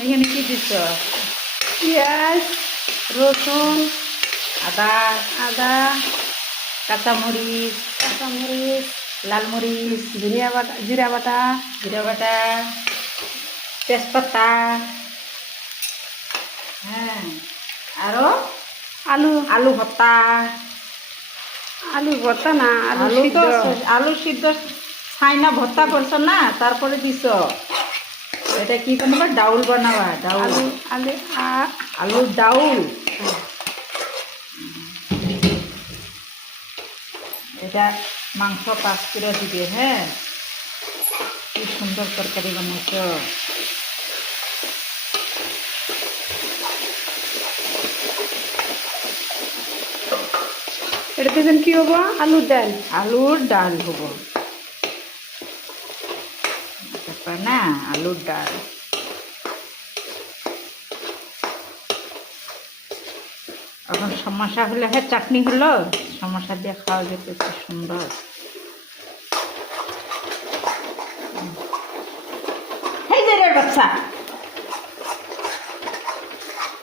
এখানে কি দিচ্ছ? পেঁয়াজ, রসুন, আদা, আদা, কাঁচামরিচ, কাঁচামরিচ, লাল মরিচ, জিরা বাটা, জিরা বাটা, তেজপাতা, হ্যাঁ, আরো আলু, আলু ভর্তা, আলু ভর্তা না, আলু আলু সিদ্ধ। তো আলু সিদ্ধ ছাইনা ভর্তা করছো না, তারপরে দিছ এটা কি বানাবা? ডাউল বানাবা, ডাউল, আলু আলু আলুর ডাউল। এটা মাংস 5 কিলো দিবে। হ্যাঁ, কি সুন্দর তরকারি বানাইছ। এটা দেখবেন কি হবো? আলুর ডাল। আলুর ডাল হবো, তারপর না আলুর ডাল। এখন সমস্যা হলে, হ্যাঁ চাটনি হলো, সমস্যা দিয়ে খাওয়া যেত, কি সুন্দর। এই যে রে বাচ্চা,